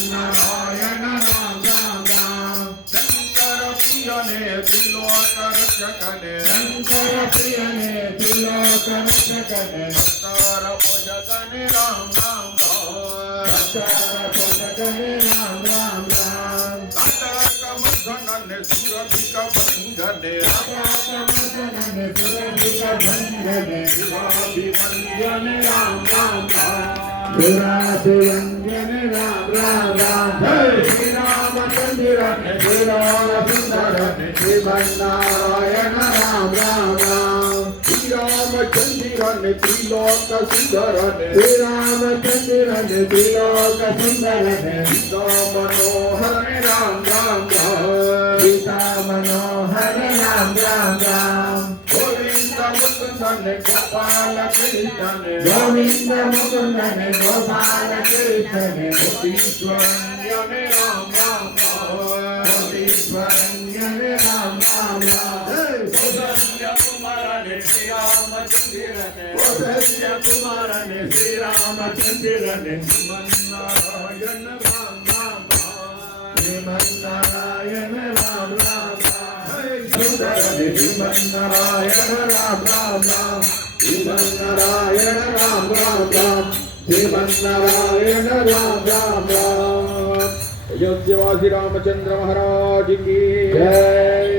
श्रीमन्नारायण राम राम राम शंकर प्रियने त्रिलोक रक्षकने शंकर प्रियने त्रिलोक रक्षकने भक्तर पूजकने राम राम राम भक्तर पूजकने राम राम राम ताटक मर्दनने सुरभिक भंजने ताटक मर्दनने सुरभिक भंजने शिवाभिमन्यने राम राम राम सुरासुरंजन राम राम राम जय श्री रामचंद्र श्री राम सुंदर श्रीमन्नारायण राम राम राम श्री रामचंद्र त्रिलोक सुंदर श्री रामचंद्र त्रिलोक सुंदर सीता मनोहर राम राम राम सीता मनोहर राम राम राम गोपाल कृष्ण गोविंद मुकुंदन गोपाल कृष्ण गोपीश्वरण्यन राम राम गोपीश्वरण्यन राम राम कौशल्य कुमार श्री रामचंद्र कौशल्य कुमार श्री रामचंद्र श्रीमन्नारायण राम राम श्रीमन्नारायण राम राम श्रीमन्नारायण राम राम राम श्रीमन्नारायण राम राम राम श्रीमन्नारायण राम राम राम अयोध्यावासी रामचंद्र महाराज की जय।